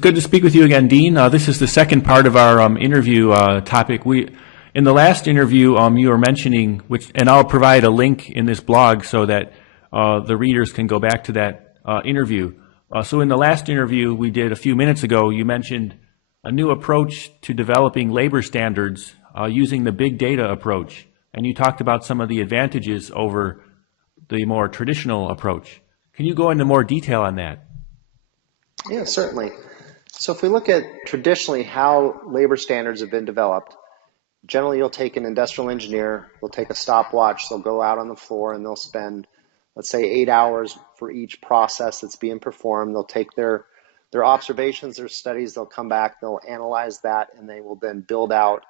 good to speak with you again, Dean. This is the second part of our interview topic. In the last interview, you were mentioning, and I'll provide a link in this blog so that the readers can go back to that interview. So in the last interview we did a few minutes ago, you mentioned a new approach to developing labor standards using the big data approach, and you talked about some of the advantages over the more traditional approach. Can you go into more detail on that? Yeah, certainly. So if we look at traditionally how labor standards have been developed, generally you'll take an industrial engineer, they'll take a stopwatch, they'll go out on the floor and they'll spend, let's say, 8 hours for each process that's being performed. They'll take their observations, their studies, they'll come back, they'll analyze that, and they will then build out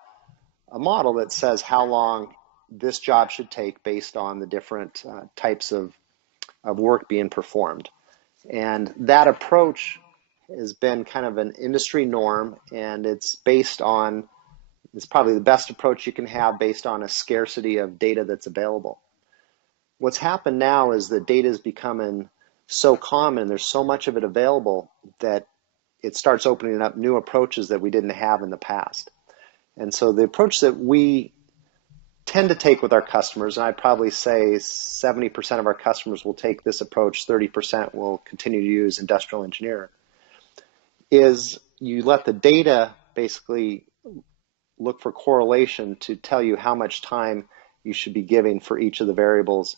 a model that says how long this job should take based on the different types of work being performed. And that approach has been kind of an industry norm, and it's probably the best approach you can have based on a scarcity of data that's available. What's happened now is that data is becoming so common, there's so much of it available that it starts opening up new approaches that we didn't have in the past. And so the approach that we tend to take with our customers, and I'd probably say 70% of our customers will take this approach, 30% will continue to use industrial engineer, is you let the data basically look for correlation to tell you how much time you should be giving for each of the variables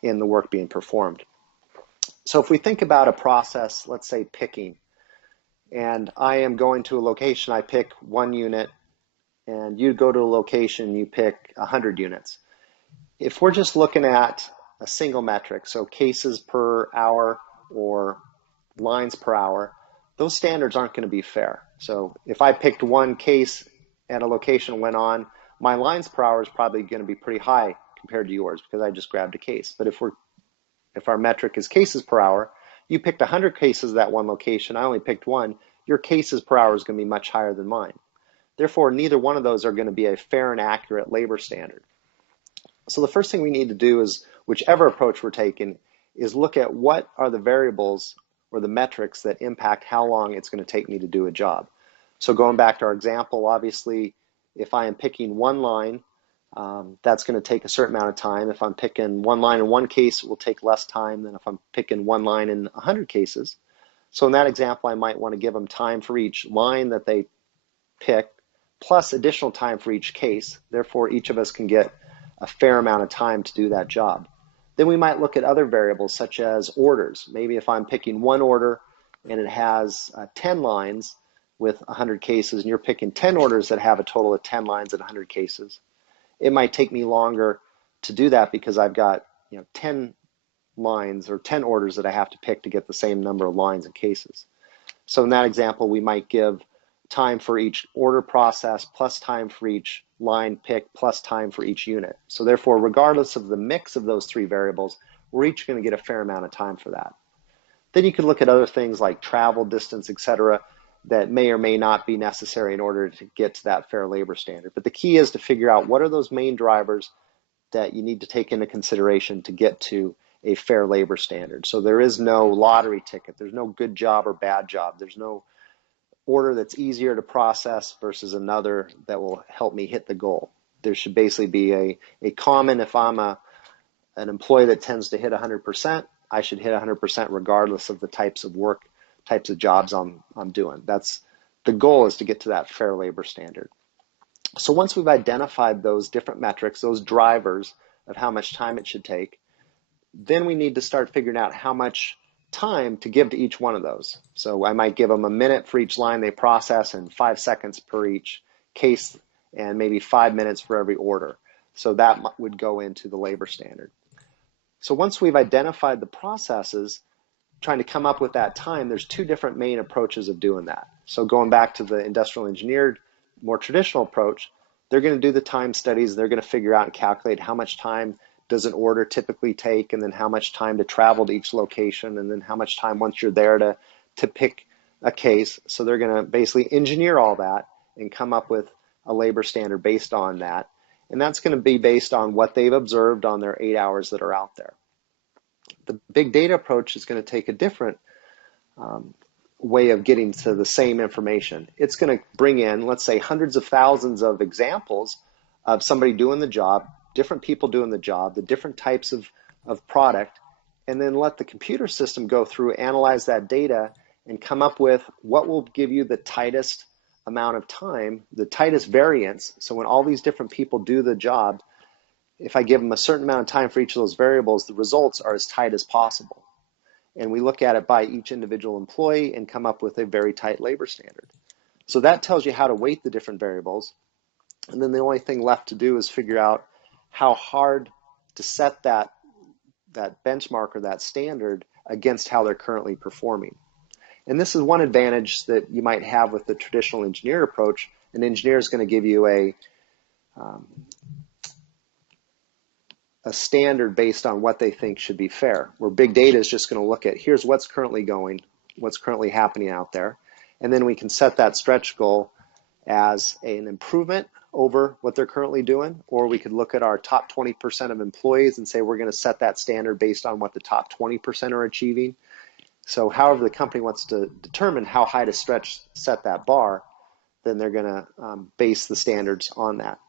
in the work being performed. So if we think about a process, let's say picking, and I am going to a location, I pick 1 unit, and you go to a location, you pick 100 units. If we're just looking at a single metric, so cases per hour or lines per hour, those standards aren't going to be fair. So if I picked 1 case at a location and went on, my lines per hour is probably going to be pretty high compared to yours because I just grabbed a case. But if our metric is cases per hour, you picked 100 cases at that one location, I only picked 1, your cases per hour is going to be much higher than mine. Therefore, neither one of those are going to be a fair and accurate labor standard. So the first thing we need to do is, whichever approach we're taking, is look at what are the variables or the metrics that impact how long it's going to take me to do a job. So going back to our example, obviously, if I am picking 1 line, that's going to take a certain amount of time. If I'm picking 1 line in 1 case, it will take less time than if I'm picking 1 line in 100 cases. So in that example, I might want to give them time for each line that they pick, plus additional time for each case. Therefore, each of us can get a fair amount of time to do that job. Then we might look at other variables such as orders. Maybe if I'm picking 1 order and it has 10 lines with 100 cases, and you're picking 10 orders that have a total of 10 lines and 100 cases, it might take me longer to do that because I've got 10 lines or 10 orders that I have to pick to get the same number of lines and cases. So in that example, we might give time for each order process, plus time for each line pick, plus time for each unit. So therefore, regardless of the mix of those 3 variables, we're each going to get a fair amount of time for that. Then you can look at other things like travel, distance, etc., that may or may not be necessary in order to get to that fair labor standard. But the key is to figure out what are those main drivers that you need to take into consideration to get to a fair labor standard. So there is no lottery ticket. There's no good job or bad job. There's no order that's easier to process versus another that will help me hit the goal. There should basically be a common, if I'm an employee that tends to hit 100%, I should hit 100% regardless of the types of work, types of jobs I'm doing. That's the goal, is to get to that fair labor standard. So once we've identified those different metrics, those drivers of how much time it should take, then we need to start figuring out how much time to give to each one of those. So I might give them a minute for each line they process and 5 seconds per each case and maybe 5 minutes for every order. So that would go into the labor standard. So once we've identified the processes, trying to come up with that time, there's 2 different main approaches of doing that. So going back to the industrial engineered, more traditional approach, they're going to do the time studies. They're going to figure out and calculate how much time does an order typically take, and then how much time to travel to each location, and then how much time once you're there to pick a case. So they're going to basically engineer all that and come up with a labor standard based on that. And that's going to be based on what they've observed on their 8 hours that are out there. The big data approach is going to take a different way of getting to the same information. It's going to bring in, let's say, hundreds of thousands of examples of somebody doing the job, different people doing the job, the different types of product, and then let the computer system go through, analyze that data, and come up with what will give you the tightest amount of time, the tightest variance. So when all these different people do the job, if I give them a certain amount of time for each of those variables, the results are as tight as possible. And we look at it by each individual employee and come up with a very tight labor standard. So that tells you how to weight the different variables. And then the only thing left to do is figure out how hard to set that benchmark or that standard against how they're currently performing. And this is one advantage that you might have with the traditional engineer approach. An engineer is going to give you a standard based on what they think should be fair, where big data is just going to look at, here's what's currently going, what's currently happening out there. And then we can set that stretch goal as an improvement over what they're currently doing, or we could look at our top 20% of employees and say we're going to set that standard based on what the top 20% are achieving. So however the company wants to determine how high to set that bar, then they're going to base the standards on that.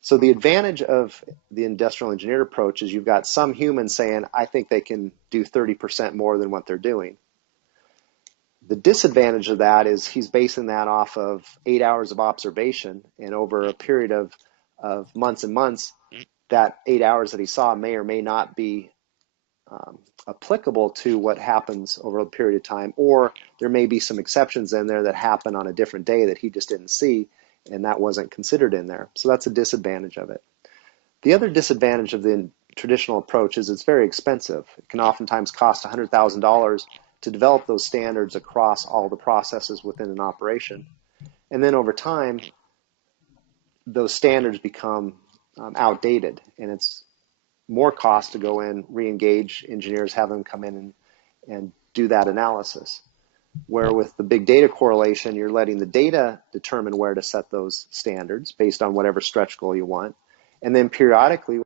So the advantage of the industrial engineered approach is you've got some humans saying, I think they can do 30% more than what they're doing. The disadvantage of that is he's basing that off of 8 hours of observation, and over a period of months and months, that 8 hours that he saw may or may not be applicable to what happens over a period of time, or there may be some exceptions in there that happen on a different day that he just didn't see, and that wasn't considered in there. So that's a disadvantage of it. The other disadvantage of the traditional approach is it's very expensive. It can oftentimes cost $100,000 to develop those standards across all the processes within an operation. And then over time, those standards become outdated, and it's more cost to go in, re-engage engineers, have them come in and do that analysis. Where with the big data correlation, you're letting the data determine where to set those standards based on whatever stretch goal you want. And then periodically,